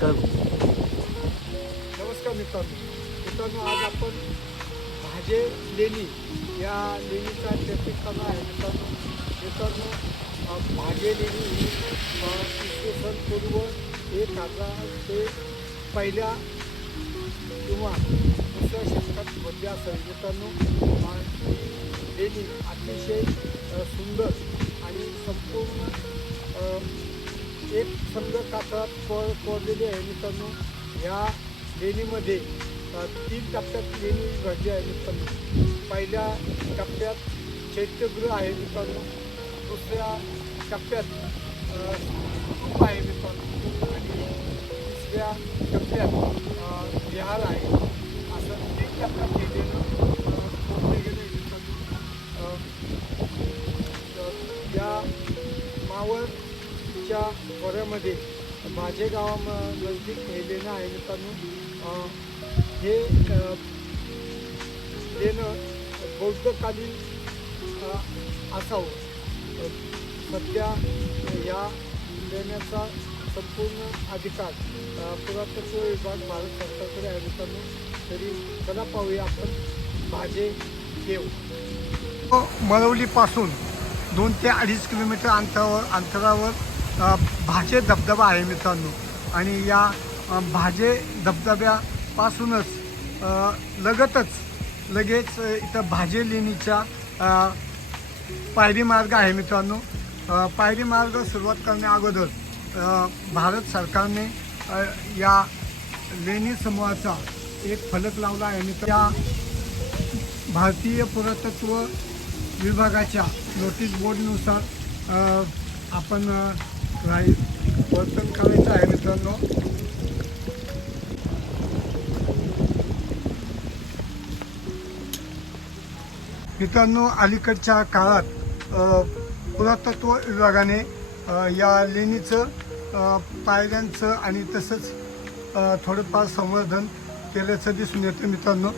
तर नमस्कार मित्रांनो. मित्रांनो आज आपण भाजे लेणी या लेणीचा चर्चितपणा आहे. मित्रांनो मित्रांनो भाजे लेणी ही इसवी सन पूर्व एक हजार ते पहिल्या किंवा दुसऱ्या शतकात मध्ये असेल मित्रांनो लेणी अतिशय सुंदर आणि संपूर्ण एक समजा कातळात फळ कोरलेली आहे मित्रांनो. ह्या लेणीमध्ये तीन टप्प्यात लेणी घडली आहे मित्रांनो. पहिल्या टप्प्यात चैत्यगृह आहे मित्रांनो. दुसऱ्या टप्प्यात स्तूप आहे मित्रांनो. आणि तिसऱ्या टप्प्यात विहार आहे. असं तीन टप्प्यात हे कोरले गेले मित्रांनो. या मावळ या मावळच्या खोऱ्यामध्ये माझे गावा नजदीक हे लेणं आहे मित्रांनो. हे लेणं बौद्धकालीन असावं. सध्या या लेण्याचा संपूर्ण अधिकार पुरातत्व विभाग भारत सरकारकडे आहे मित्रांनो. तरी चला पाहूया आपण माझे देव. मळवलीपासून दोन ते अडीच किलोमीटर अंतरावर अंतरावर भाजे धबधबा आहे मित्रांनो. आणि या भाजे धबधब्यापासूनच लगतच लगेच इथं भाजे लेणीच्या पायरी मार्ग आहे मित्रांनो. पायरी मार्ग सुरुवात करण्या अगोदर भारत सरकारने या लेणी समूहाचा एक फलक लावला आहे मित्र या भारतीय पुरातत्व विभागाच्या नोटीस बोर्डनुसार आपण नाही काही वर्तन करायचं आहे मित्रांनो. मित्रांनो अलीकडच्या काळात पुरातत्व विभागाने या लेणीचं पायऱ्यांचं आणि तसंच थोडंफार संवर्धन केल्याचं दिसून येतं मित्रांनो.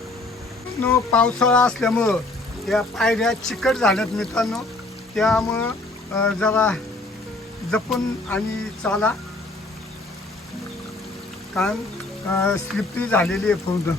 न पावसाळा असल्यामुळं या पायऱ्या चिकट झाल्यात मित्रांनो. त्यामुळं जरा जपून आणि चाला. कारण स्लिपरी झालेली आहे पूर्ण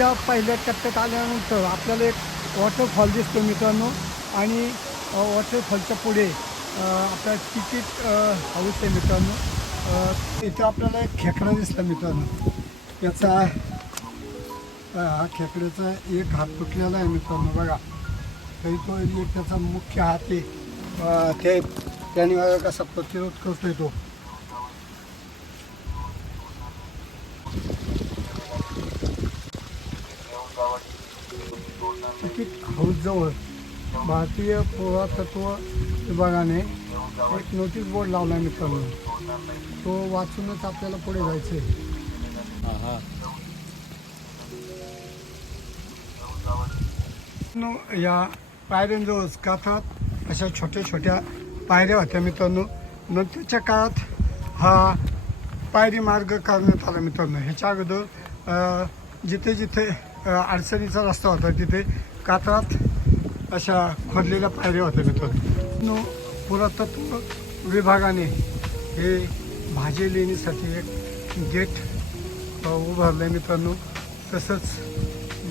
त्या पहिल्या टप्प्यात आल्यानंतर आपल्याला एक वॉटरफॉल दिसतो मित्रांनो. आणि वॉटरफॉलच्या पुढे आपल्या तिकीट अ, हाऊस आहे मित्रांनो. इथं इथे आपल्याला एक खेकडा दिसला मित्रांनो. याचा हा खेकड्याचा एक हात तुटलेला आहे मित्रांनो बघा. तरी तो एक त्याचा मुख्य हात आहे. ते त्याने कसा प्रतिरोध करतोय तो. तिकीट हाऊसजवळ भारतीय पुरातत्व विभागाने एक नोटीस बोर्ड लावला आहे मित्रांनो. तो वाचूनच आपल्याला पुढे जायचं आहे. नो या पायऱ्यांजवळ काथात अशा छोट्या छोट्या पायऱ्या होत्या मित्रांनो. नंतरच्या काळात हा पायरी मार्ग करण्यात आला मित्रांनो. ह्याच्या अगोदर जिथे जिथे अडचणीचा रस्ता होता तिथे. कात्रात अशा खोदलेल्या पायऱ्या होत्या मित्रांनो पुरातत्व विभागाने हे भाजी लेणीसाठी एक गेट उभारलं आहे मित्रांनो. तसंच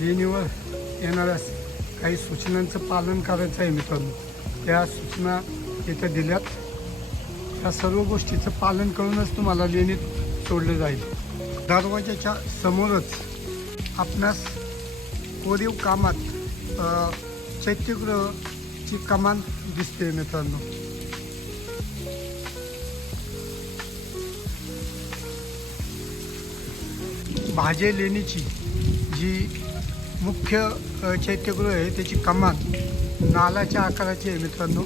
लेणीवर येणाऱ्या काही सूचनांचं पालन करायचं आहे मित्रांनो. त्या सूचना इथं दिल्यात. या सर्व गोष्टीचं पालन करूनच तुम्हाला लेणीत सोडलं जाईल. दरवाजाच्या समोरच आपणास कोरीव कामात चैत्यगृहची कमान दिसते मित्रांनो. भाजे लेणीची जी मुख्य चैत्यगृह आहे त्याची कमान नालाच्या आकाराची आहे मित्रांनो.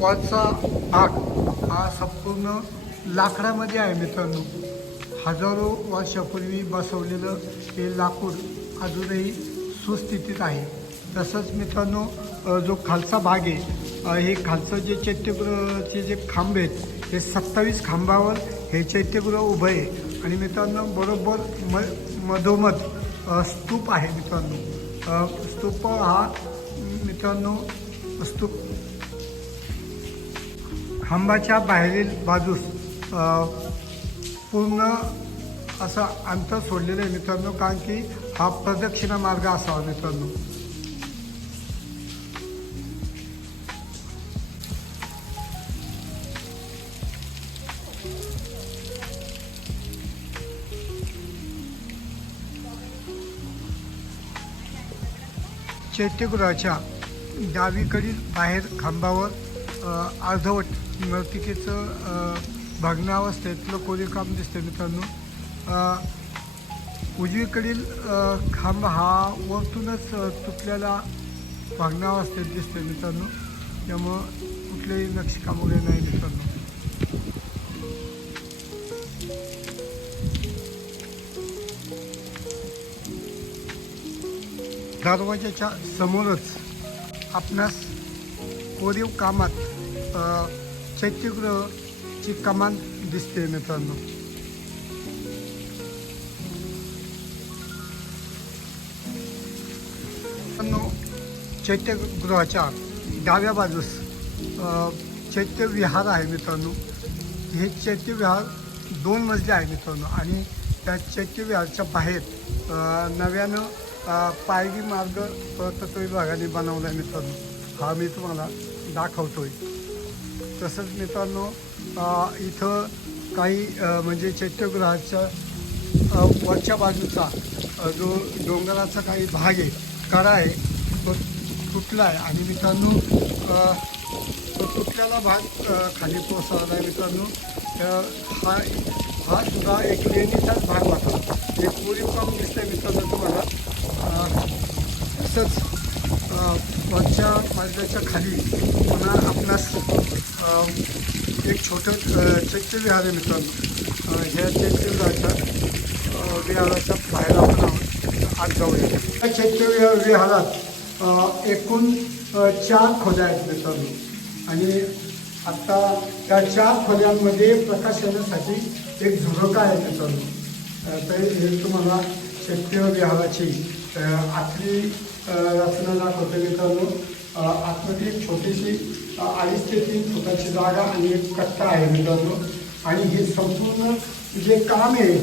वरचा भाग हा संपूर्ण लाकडामध्ये आहे मित्रांनो. हजारो वर्षापूर्वी बसवलेलं हे लाकूड अजूनही सुस्थितीत आहे. तसंच मित्रांनो जो खालचा भाग आहे हे खालचं जे चैत्यगृहचे जे खांब आहेत हे सत्तावीस खांबावर हे चैत्यगृह उभं आहे. आणि मित्रांनो बरोबर म मधोमध स्तूप आहे मित्रांनो. स्तूप हा मित्रांनो स्तूप खांबाच्या बाहेरील बाजूस पूर्ण असा अंतर सोडलेलं आहे मित्रांनो कारण की हा प्रदक्षिणा मार्ग असावा मित्रांनो. चैत्यगृहाच्या डावीकडील बाहेर खांबावर अर्धवट नर्तिकेचं अ, कोरीव काम दिसतंय मित्रांनो. उजवीकडील खांब हा वरतूनच अ, तुटलेला भग्नावस्थेत दिसतो मित्रांनो. त्यामुळं कुठलेही नक्षीकाम वगैरे नाही मित्रांनो. दरवाजाच्या समोरच आपणास कोरीव कामात अ, ची कमान दिसते मित्रांनो. चैत्यगृहाच्या डाव्या बाजूस चैत्यविहार आहे मित्रांनो. हे चैत्यविहार दोन मजले आहे मित्रांनो आणि त्या चैत्यविहारच्या बाहेर नव्यानं पायरी मार्ग पुरातत्व विभागाने बनवला आहे मित्रांनो. हा मी तुम्हाला दाखवतोय. तसंच मित्रांनो इथं काही म्हणजे चैत्यगृहाच्या वरच्या बाजूचा जो डोंगराचा काही भाग आहे कडा आहे तो तुटला आहे. आणि मित्रांनो तो तुटलेला भाग खाली कोसळला आहे मित्रांनो. हा हा सुद्धा एक लेणीचाच भाग होता. एक कोरीव काम दिसतंय मित्रांनो तुम्हाला. तसंच वरच्या मार्गाच्या खाली पुन्हा आपणास एक छोटं चैत्य विहार आहे मित्रांनो. ह्या चैत्यविहाराच्या विहाराच्या बाहेर आपण आहोत. आत जाऊया. या चैत्यविहार विहारात एकूण चार खोल्या आहेत मित्रांनो. आणि आत्ता त्या चार खोल्यांमध्ये प्रकाश येण्यासाठी एक झुरका आहे मित्रांनो. तर हे तुम्हाला चैत्य विहाराची अ, आतली अ, मित्रांनो आतमध्ये एक छोटीशी अडीच ते तीन फुटाची जागा आणि एक कट्टा आहे मित्रांनो. आणि हे संपूर्ण जे काम आहे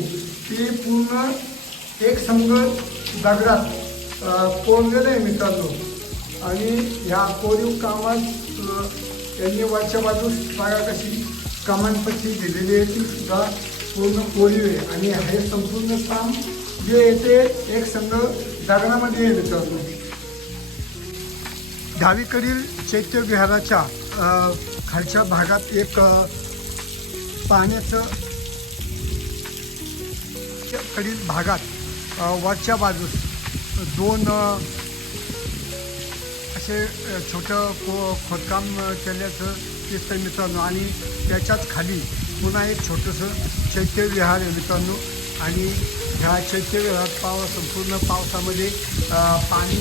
ते पूर्ण एक संघ दगडात कोरलेलं आहे मित्रांनो. आणि ह्या कोरीव कामात त्यांनी यांनी वरच्या बाजूस जागा कशी कमानपट्टी दिलेली आहे ती सुद्धा पूर्ण कोरीव आहे. आणि हे संपूर्ण काम जे येते एक संघ दगडामध्ये मित्रांनो डावीकडील चैत्यविहाराच्या खालच्या भागात एक पाण्याचं कडील भागात वरच्या बाजूस दोन असे छोटं खो खोदकाम केल्याचं दिसतं मित्रांनो. आणि त्याच्याच खाली पुन्हा एक छोटंसं चैत्यविहार आहे मित्रांनो. आणि ह्या चैत्यविहारात पाव संपूर्ण पावसामध्ये पाणी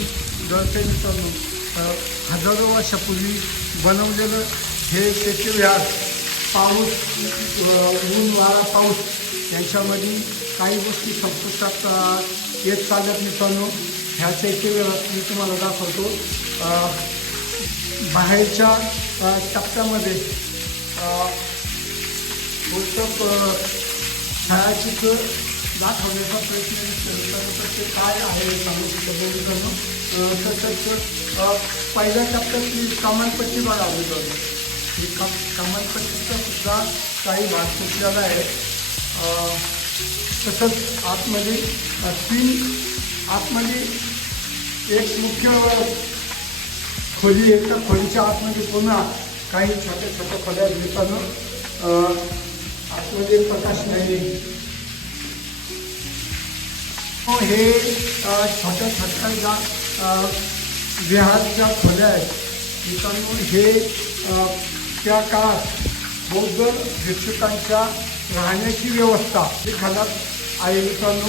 गळते मित्रांनो. हजारो वर्षापूर्वी बनवलेलं हे चैत्यविहार पाऊस ऊन वारा पाऊस यांच्यामध्ये काही गोष्टी संपुष्टात येत चालल्यात मित्रांनो. ह्या चैत्यविहारात मी तुम्हाला दाखवतो बाहेरच्या टप्प्यामध्ये अ, पुस्तक छायाचित्र दाखवण्याचा प्रयत्न केला तर ते काय आहे सांगू शकतो मित्रांनो? तसंच पहिल्या टप्प्यातली कमानपट्टी बघा मित्रांनो ही कम कमालपट्टीचा सुद्धा काही भाग तुटलेला आहे. तसंच आतमध्ये तीन आतमध्ये एक मुख्य खोली आहे खोलीच्या आतमध्ये पुन्हा काही छोट्या छोट्या खोल्या आहेत मित्रांनो. आतमध्ये प्रकाश नाही हो हे छोट्या छोट्या ज्या अ, विहारच्या खोल्या आहेत मित्रांनो हे त्या काळात बौद्ध भिक्षुकांच्या राहण्याची व्यवस्था ही खालात आहे मित्रांनो.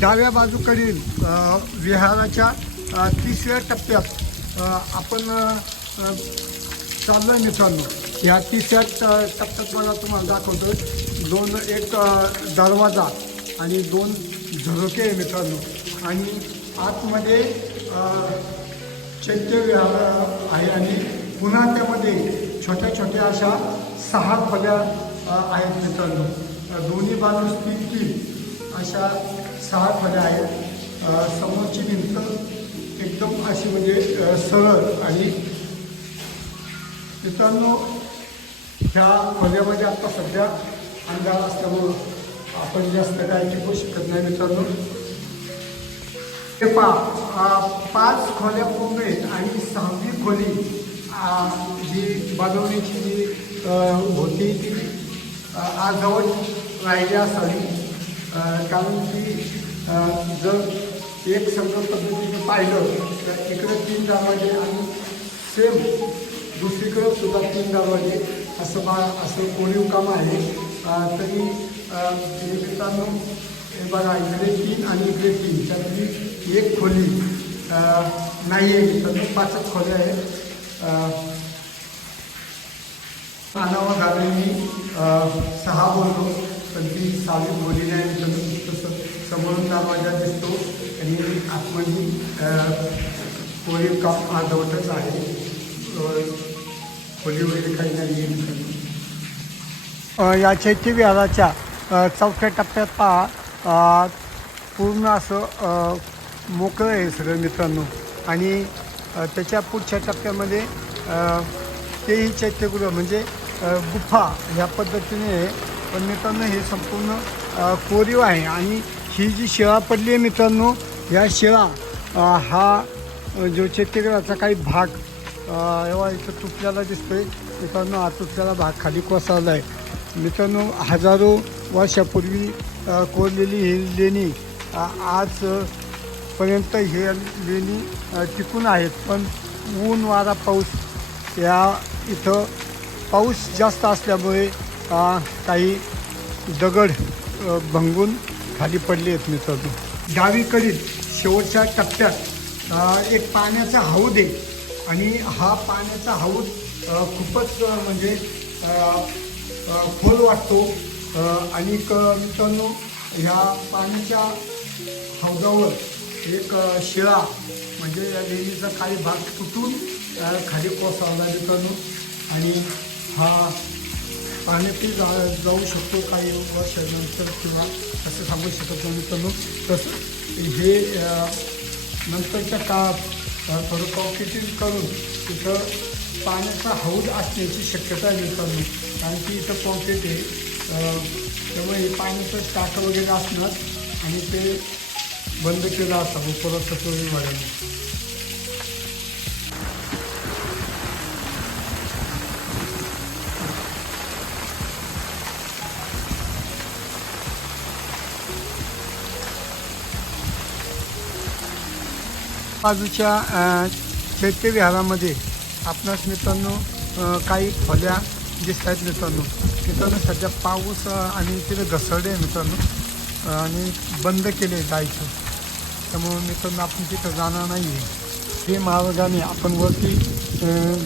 डाव्या बाजूकडील विहाराच्या तिसऱ्या टप्प्यात आपण चाललं चाललोय मित्रांनो. या तिसऱ्या टप्प्यात मला तुम्हाला दाखवतो दोन एक दरवाजा आणि दोन झरोके मित्रांनो. आणि आतमध्ये चैत्यविहार आहे आणि पुन्हा त्यामध्ये छोट्या छोट्या अशा सहा खोल्या आहेत मित्रांनो. दोन्ही बाजूस तीन तीन अशा सहा खोल्या आहेत. समोरची भिंत एकदम अशी म्हणजे सरळ आणि मित्रांनो ह्या खोल्यामध्ये आता सध्या अंधार असल्यामुळं आपण जास्त काय टिकू शकत नाही मित्रांनो. हे पा पाच खोल्या पूर्ण आहेत आणि सहावी खोली जी बनवण्याची जी होती ती आजवळ राहिली असावी. कारण की जर एक समजा पद्धतीने पाहिलं तर इकडे तीन दरवाजे आणि सेम दुसरीकडं सुद्धा तीन दरवाजे असं बा असं कोरीव काम आहे. तरी हे म्हणजे मित्रांनो हे बघा इकडे तीन आणि इकडे तीन. त्यातली एक खोली नाही आहे. मित्रांनो पाचच खोल्या आहेत. पानावा मानवा घालून मी सहा बोललो पण ती सहावी बोली नाही. मित्रांनो तसं समोरून दरवाजा दिसतो. आणि आतमध्ये कोरीव काम अर्धवटच आहे. खोली वगैरे काही नाही आहे. मित्रांनो या चैत्यविहाराच्या चौथ्या टप्प्यात पहा. पूर्ण असं मोकळं आहे सगळं मित्रांनो. आणि त्याच्या पुढच्या टप्प्यामध्ये तेही चैत्यगृह म्हणजे गुफा ह्या पद्धतीने आहे. पण मित्रांनो हे संपूर्ण कोरीव आहे. आणि ही जी शिळा पडली आहे मित्रांनो या शिळा हा जो चैत्यगृहाचा काही भाग एव्हा इथं तुटल्याला दिसतोय. मित्रांनो हा तुटलेला भाग खाली कोसळला आहे मित्रांनो हजारो वर्षापूर्वी कोरलेली ही लेणी आजपर्यंत हे लेणी टिकून आहेत. पण ऊन वारा पाऊस या इथं पाऊस जास्त असल्यामुळे काही दगड भंगून खाली पडले आहेत मित्रांनो. डावीकडील शेवटच्या टप्प्यात एक पाण्याचा हौद आहे. आणि हा पाण्याचा हौद खूपच म्हणजे खोल वाटतो. आणि मित्रांनो ह्या पाण्याच्या हौदावर एक शिळा म्हणजे या लेणीचा काही भाग तुटून खाली कोसळला मित्रांनो. आणि हा पाण्यातही जा जाऊ शकतो काही वर्षानंतर किंवा असं सांगू शकत नाही मित्रांनो. तसं हे नंतरच्या काळात थोडं कॉम्पिटिंग करून तिथं पाण्याचा हौद असण्याची शक्यता मित्रांनो. कारण की इथं कॉन्क्रीट आहे त्यामुळे हे पाण्याचं टाकं वगैरे असणार आणि ते बंद केलं असावं पुरातत्व विभागाने बाजूच्या अ, चैत्यविहारामध्ये आपणास मित्रांनो काही खोल्या दिसत आहेत मित्रांनो मित्रांनो सध्या पाऊस आणि तिथे घसरडे आहे मित्रांनो आणि बंद केले जायचं. त्यामुळे मित्रांनो आपण तिथं जाणार नाही आहे हे मार्गाने आपण वरती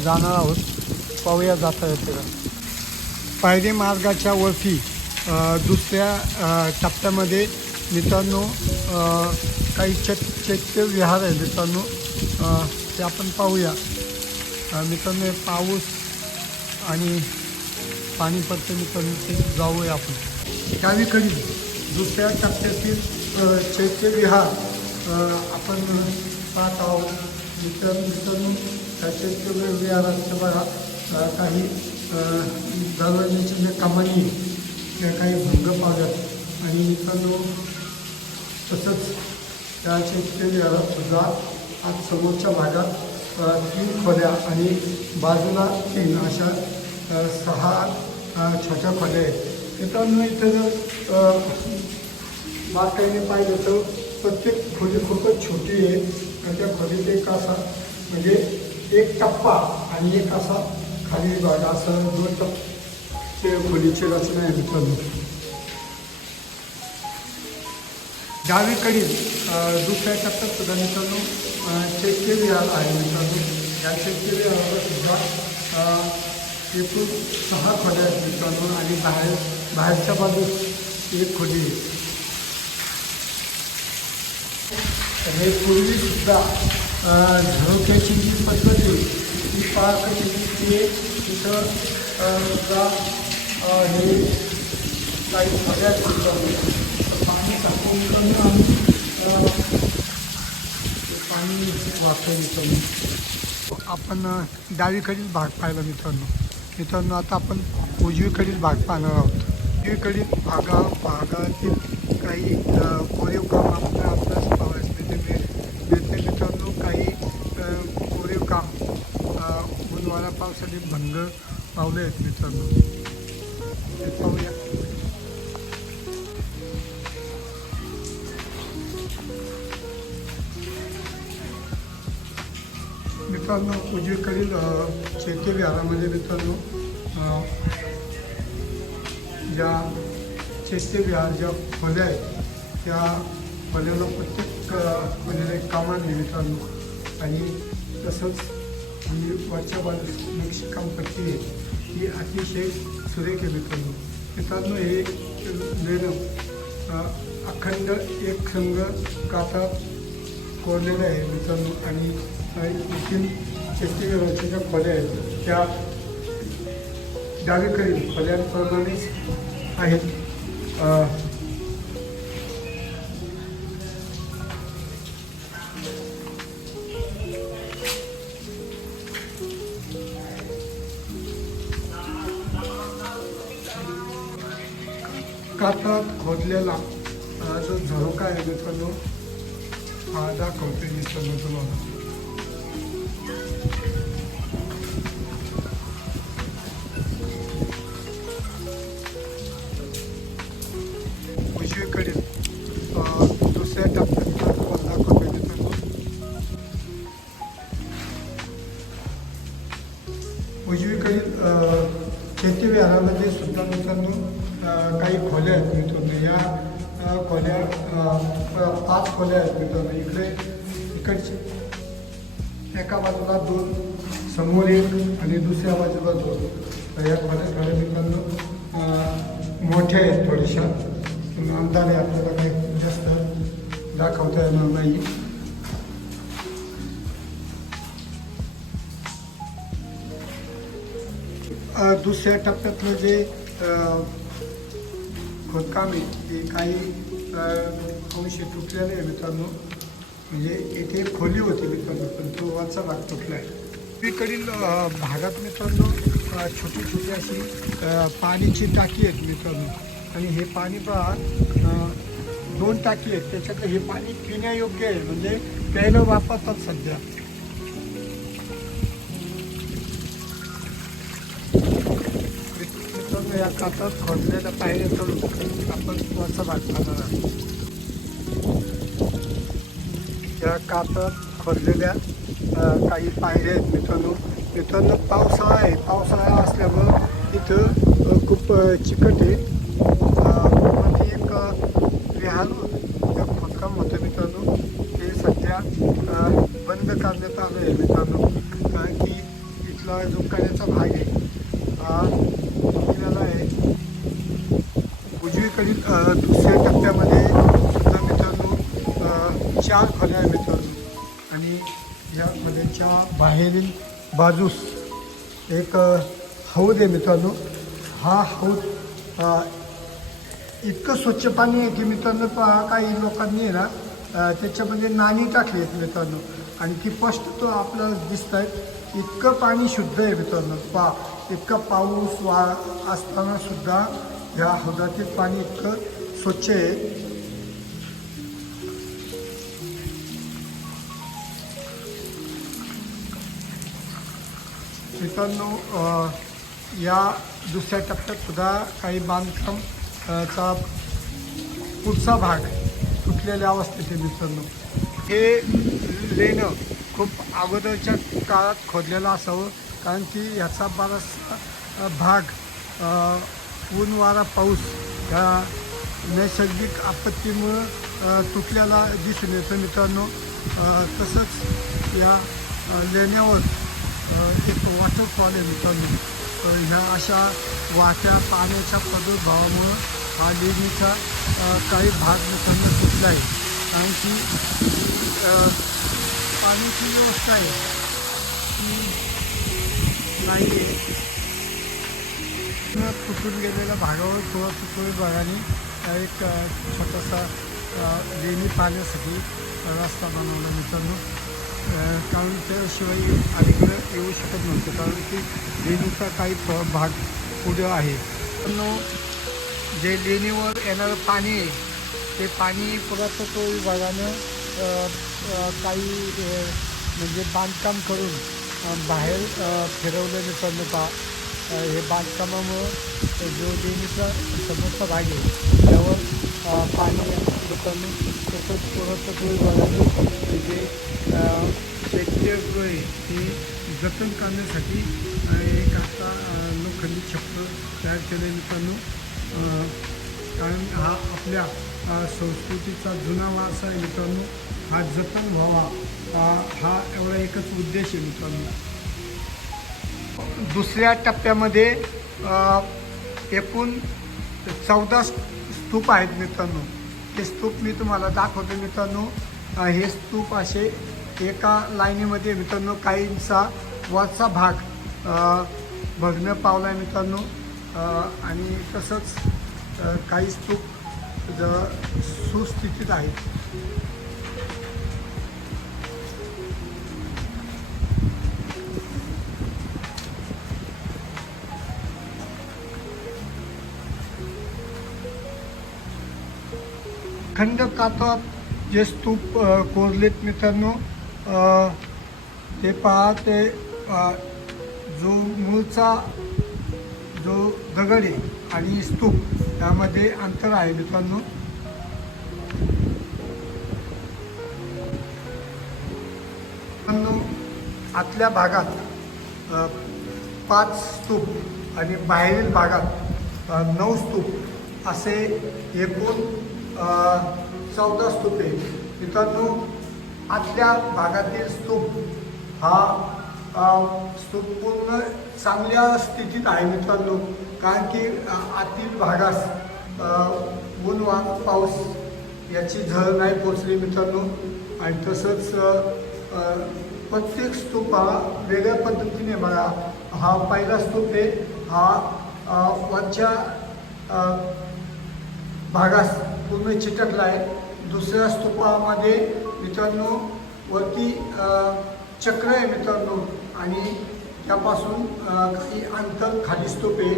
जाणार आहोत. पाहूया जाता येते. पायरी मार्गाच्या वरती दुसऱ्या टप्प्यामध्ये मित्रांनो काही चैत चैत्य विहार आहे मित्रांनो. ते आपण पाहूया. मित्रांनो पाऊस आणि पाणी पडते जाऊया आपण. डावीकडील दुसऱ्या टप्प्यातील चैत्यविहार विहार आपण पाहत आहोत. मित्र मित्रांनो त्या चैत्य बघा काही अ, दरवाजाच्या ज्या त्या काही भंग पावल्यात. आणि मित्रांनो तसंच त्या चैत्य सुद्धा आज समोरच्या भागात तीन खोल्या आणि बाजूला तीन अशा सहा अ, छोट्या आहेत. मित्रांनो इथं बारकाईने पाहिलं तर प्रत्येक खोली खूपच छोटी आहे. आणि त्या खोलीत एक असा म्हणजे एक टप्पा आणि एक असा खाली भाग असा दोन टप्पे खोलीची रचना आहे मित्रांनो डावीकडील दुसऱ्या टप्प्यात सुद्धा मित्रांनो चेक केली आहे मित्रांनो. या चेक विहारावर सुद्धा एकूण सहा खोल्या आहेत मित्रांनो आणि बाहेर बाहेरच्या बाजूस एक खोली आहे. हे पूर्वी झरोक्याची जी पद्धत होती. ती पार कशी दिसते तिथं सुद्धा हे काही खोल्या पाणी टाकून करणं आम्ही पाणी वापरून मित्रांनो आपण डावीकडील भाग पाहिला मित्रांनो. मित्रांनो आता आपण उजवीकडील भाग पाहणार आहोत. उजवीकडील भागा भागातील काही कोरीव काम आपल्याला आपल्यास पाहायला मिळते मिळते मित्रांनो. काही कोरीव काम अ, उन्हाळा पावसाने भंग पावले आहेत मित्रांनो. ते पाहूया. मित्रांनो उजवीकडील शेती विहारामध्ये मित्रांनो ज्या शेती विहार ज्या खोल्या आहेत त्या खोल्याला प्रत्येक अ, खोलीला एक कामान आहे मित्रांनो. आणि तसंच ही वरच्या बाजूस नक्षीकाम पट्टी आहे ही अतिशय सुरेख आहे मित्रांनो. मित्रांनो हे लेणं अखंड एक संघ काथा कोरलेलं आहे मित्रांनो. आणि येथील चेत्तीविहाराच्या ज्या खोल्या आहेत. त्या डावीकडील खोल्यांप्रमाणेच आहेत. अ, खोदलेला जो झरोका आहे मित्रांनो हा दाखवते मित्रांनो तुम्हाला. दुसऱ्या टप्प्यातलं जे खोदकामे खोदकाम आहे ते काही अंश अंशी तुटलेले आहे मित्रांनो. म्हणजे येथे खोली होती मित्रांनो पण तो वरचा भाग तुटला आहे. कडील भागात मित्रांनो छोटी छोटी अशी पाण्याची टाकी आहेत मित्रांनो. आणि हे पाणी पहा दोन टाकी आहेत. त्याच्यात हे पाणी पिण्यायोग्य आहे. म्हणजे प्यायला वापरतात सध्या. मित्रांनो खोदलेलं कातात खोदलेल्या आपण वरचा भाग पाहणार आहोत. या कातात खोदलेल्या काही पायऱ्या आहेत मित्रांनो. मित्रांनो पावसाळा आहे. पावसाळा असल्यामुळं इथं खूप चिकट आहे. मध्ये एक अ, विहार एक खोदकाम होतं मित्रांनो ते सध्या बंद करण्यात आलं आहे मित्रांनो. कारण की इथला जो कण्याचा भाग बाजूस एक हौद आहे मित्रांनो. हा हौद इतकं स्वच्छ पाणी आहे की मित्रांनो पहा काही लोकांनी ना त्याच्यामध्ये नाणी टाकली आहेत मित्रांनो. आणि ती स्पष्ट तो आपल्याला दिसत आहेत इतकं पाणी शुद्ध आहे मित्रांनो. पहा इतका पाऊस वा असताना सुद्धा ह्या हौदातील पाणी इतकं स्वच्छ आहे. मित्रांनो या दुसऱ्या टप्प्यात सुद्धा काही बांधकाम चा पुढचा भाग तुटलेल्या अवस्थेत आहे मित्रांनो. हे लेणं खूप अगोदरच्या काळात खोदलेलं असावं कारण की ह्याचा बराचसा भाग ऊन वारा पाऊस ह्या नैसर्गिक आपत्तीमुळं तुटलेला तुटल्याला दिसून येतं मित्रांनो. तसंच या लेण्यावर एक वॉटरफॉल आहे. मित्रांनो ह्या अशा वाहत्या पाण्याच्या प्रादुर्भावामुळं हा लेणीचा काही भाग मित्रांनो सुटला आहे. कारण की पाण्याची व्यवस्था आहे. ती नाही आहे. तुटून गेलेल्या भागावर थोडा तुटोळी भागाने एक छोटासा लेणी पाहण्यासाठी रस्ता बनवला मित्रांनो. कारण त्याशिवाय अलीकडं येऊ शकत नव्हतं. कारण की लेणीचा काही भाग पुढे आहे. पण जे लेणीवर येणारं पाणी आहे ते पाणी पुरातत्व विभागानं काही म्हणजे बांधकाम करून बाहेर अ, फिरवलं मित्रांनो हे बांधकामामुळं जो लेणीचा समोरचा भाग आहे त्यावर पाणी लोकांनी तसंच पुरातत्व विभागाने जे अ, चैत्यगृह आहे हे जतन करण्यासाठी एक आता लोखंडी छप्पर तयार केले मित्रांनो. कारण हा आपल्या संस्कृतीचा जुना वारसा आहे मित्रांनो. हा जतन व्हावा हा एवढा एकच उद्देश आहे मित्रांनो. दुसऱ्या टप्प्यामध्ये एकूण चौदा स्तूप आहेत मित्रांनो. हे स्तूप मी तुम्हाला दाखवतो मित्रांनो. हे स्तूप असे एका लाईनीमध्ये मित्रांनो काहींचा वरचा भाग भग्न पावला आहे मित्रांनो आणि तसंच काही स्तूप ज सुस्थितीत आहेत. खंड कातात जे स्तूप कोरलेत मित्रांनो ते पहा ते जो मूळचा जो दगड आहे आणि स्तूप त्यामध्ये अंतर आहे मित्रांनो. आतल्या भागात पाच स्तूप आणि बाहेरील भागात नऊ स्तूप असे एकूण चौदा स्तूप. आहे मित्रांनो आतल्या भागातील स्तूप हा स्तूप पूर्ण चांगल्या स्थितीत आहे मित्रांनो. कारण की आतील भागास ऊन वार पाऊस याची झळ नाही पोचली मित्रांनो. आणि तसंच प्रत्येक स्तूप हा वेगळ्या पद्धतीने बघा. हा पहिला स्तूप आहे. हा वरच्या भागास पूर्ण चिटकला आहे. दुसऱ्या स्तूपामध्ये मित्रांनो वरती चक्र आहे मित्रांनो. आणि त्यापासून काही अंतर खाली स्तूप आहे.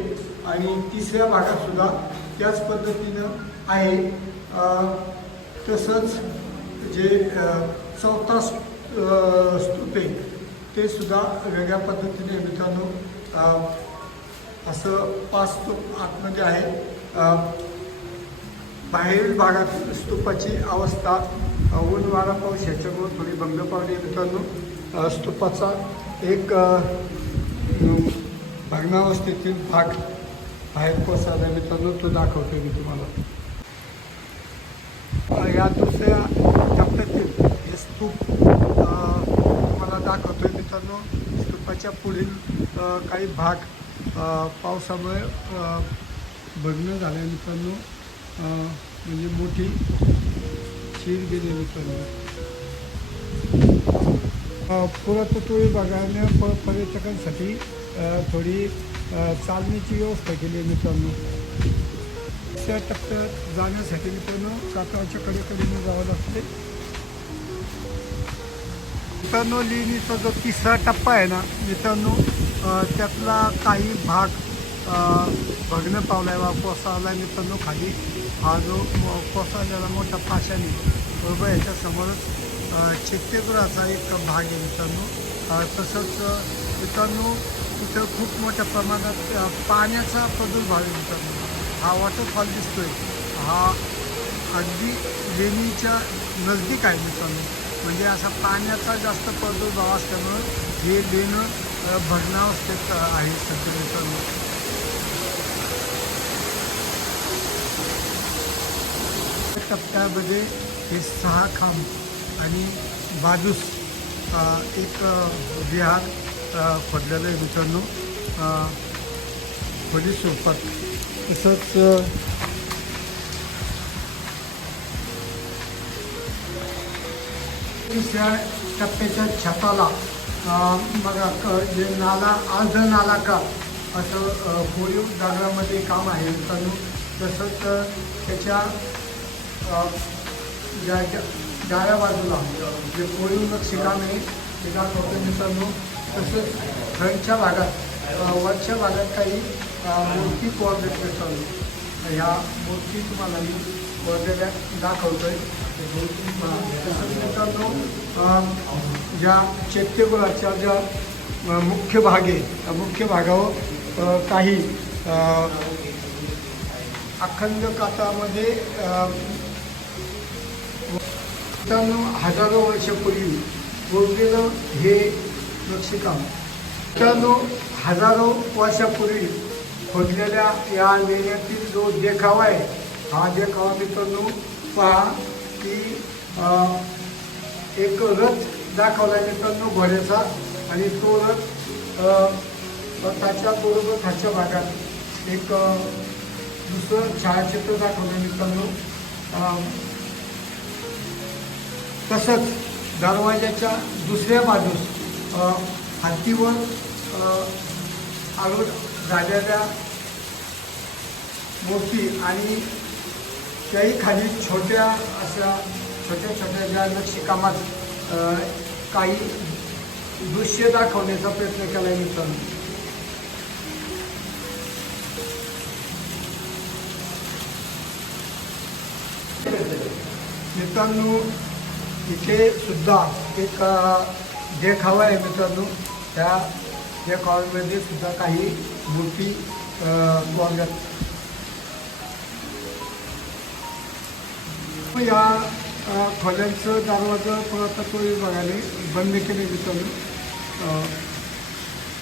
आणि तिसऱ्या भागातसुद्धा त्याच पद्धतीनं आहे. तसंच जे चौथा स्तूप आहे ते सुद्धा वेगळ्या पद्धतीने मित्रांनो. असं पाच स्तूप आतमध्ये आहे. बाहेरील भागात स्तूपाची अवस्था ऊन वारा पाऊस ह्याच्यामुळे थोडी भंग पावली मित्रांनो. स्तूपाचा एक भग्नावस्थेतील भाग बाहेर कोसळला मित्रांनो. तो दाखवतो मी तुम्हाला. या दुसऱ्या टप्प्यातील हे स्तूप तुम्हाला दाखवतोय मित्रांनो. स्तूपाच्या पुढील काही भाग पावसामुळे भग्न झाले मित्रांनो. म्हणजे मोठी चीर गेली मित्रांनो पुरातत्व विभागाने प पर्यटकांसाठी थोडी चालण्याची व्यवस्था केली आहे मित्रांनो. त्या टप्प्यात जाण्यासाठी मित्रांनो काकाच्या कडेकडे जावं लागते मित्रांनो लेणीचा जो तिसरा टप्पा आहे ना मित्रांनो त्यातला काही भाग अ, भग्न पावला आहे वा कोसळला आहे मित्रांनो खाली हा जो कोसा कोसळलेला मोठा पाशाने बरोबर याच्यासमोरच अ, एक भाग आहे मित्रांनो. तसंच मित्रांनो तिथं खूप मोठ्या प्रमाणात पाण्याचा प्रादुर्भाव आहे मित्रांनो. हा वॉटरफॉल दिसतोय. हा अगदी लेणीच्या नजदीक आहे मित्रांनो. म्हणजे असा पाण्याचा जास्त प्रादुर्भाव असल्यामुळं हे लेणं भरणावस्थेत भग्नावस्थेत आहे सध्या मित्रांनो. टप्प्यामध्ये हे सहा खांब आणि बाजूस एक विहार खोदलेलं आहे मित्रांनो. खोली स्वरूपात तसंच तिसऱ्या टप्प्याच्या छताला बघा क- जे नाला अर्ध नाला का असं कोरीव दगडामध्ये काम आहे मित्रांनो. तसंच त्याच्या अं, डाव्या बाजूला जे कोरीव ठिकाण आहे ठिकाण दाखवतो मित्रांनो तसेच फ्रंटच्या भागात वरच्या भागात काही मूर्ती कोरलेत चालू ह्या मूर्ती तुम्हाला मी कोरलेल्या दाखवतोय. तसंच मित्रांनो ज्या चैत्यगुराच्या ज्या मुख्य भाग आहे मुख्य भागावर काही अखंड कातामध्ये भक्तानं हजारो वर्षापूर्वी कोरलेलं हे नक्षीकाम. मित्रांनो हजारो वर्षापूर्वी खोदलेल्या या लेण्यातील जो देखावा आहे हा देखावा मित्रांनो पहा की एक रथ दाखवला मित्रांनो घोड्याचा आणि तो रथ अं, रथाच्या बरोबर खालच्या भागात एक दुसरं छायाचित्र दाखवलं मित्रांनो. तसंच दरवाजाच्या दुसऱ्या बाजूस हत्तीवर अ, झालेल्या मूर्ती आणि त्याही खाली छोट्या अशा छोट्या छोट्या ज्या नक्षीकामात काही दृश्य दाखवण्याचा प्रयत्न केला मित्रांनो. मित्रांनो तिथे सुद्धा एक देखावा आहे मित्रांनो त्या देखाव्यामध्ये सुद्धा काही मूर्ती अ, या खोल्यांचं दरवाजा पुरातत्व विभागाने बंद केले मित्रांनो.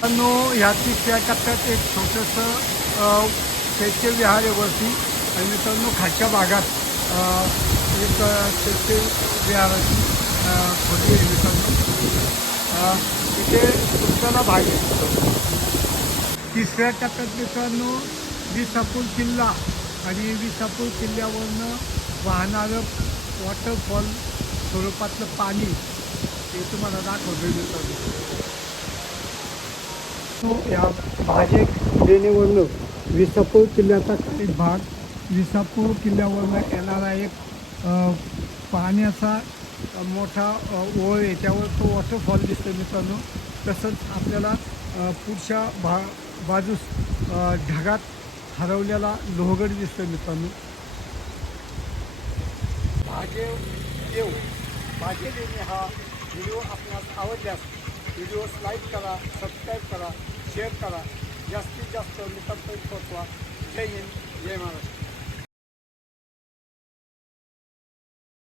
मित्रांनो ह्या तिसऱ्या टप्प्यात एक छोटंसं शैत्यविहार आहे वरती आणि मित्रांनो खालच्या भागात एक अ, विहाराची अ, खोली आहे मित्रांनो. तिथे उत्तरा भाग आहे. तिसऱ्या टप्प्यात मित्रांनो विसापूर किल्ला आणि विसापूर किल्ल्यावरनं वाहणारं वॉटरफॉल स्वरूपातलं पाणी ते तुम्हाला दाखवतो मित्रांनो. या भाजे लेणीवरनं विसापूर किल्ल्याचा काही भाग विसापूर किल्ल्यावरनं येणारा एक पाण्याचा मोठा ओळ आहे त्यावर तो वॉटरफॉल दिसतो मित्रांनो. तसंच आपल्याला पुढच्या भा बाजूस ढगात हरवलेला लोहगड दिसतो मित्रांनो. भाजेव देव भाजे देणे हा व्हिडिओ आपल्यास आवडल्यास व्हिडिओस लाईक करा सबस्क्राईब करा शेअर करा. जास्तीत जास्त मित्रांपर्यंत पोहोचवा जय हिंद जय महाराष्ट्र.